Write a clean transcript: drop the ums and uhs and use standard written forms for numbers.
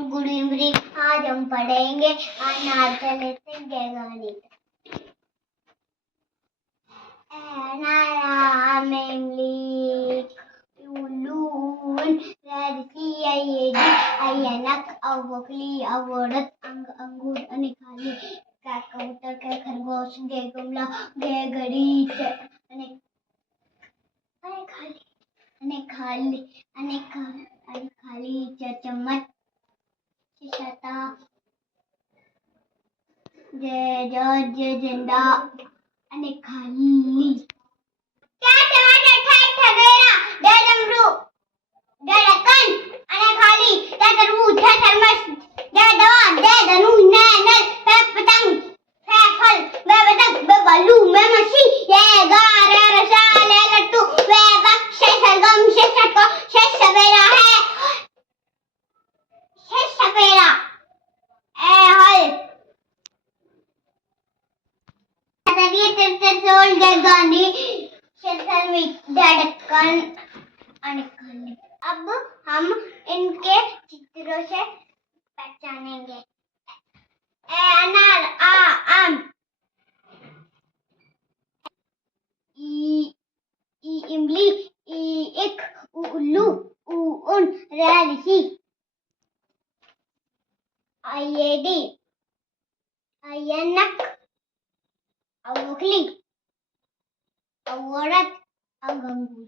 Good evening. आज हम पढ़ेंगे अनार चले गणित। औरत अंगूर અને ખાલી કબૂતર કે ખરગોશ કે ગમલા કે ઘડી અને ખાલી ચમચ શીશાતા જે ઝંડા અને ખાલી ચાર ટમાટર ઠાઈ ઠગેરા બે ડમરૂ બે ઢક્કન અને ખાલી બે તરબૂચ છ થર્મસ બે દવા બે ધનુષ ને નલ બે પતંગ બે ફલ બે બતક બે બાલू બે મચ્છી ये गार रसा ले लट्टू वे बक्ष सरगम से सटको से सवेरा है से सवेरा ए हल तरिए तेरे सोल गगानी शेरसर में ढक्कन अनखाली। अब हम इनके चित्रों से पहचानेंगे। ए अनार आ आम ई इमली ई इक उल्लू ऊ उन रैलसी आईएडी आयनक अवोखली औरत अंगूर।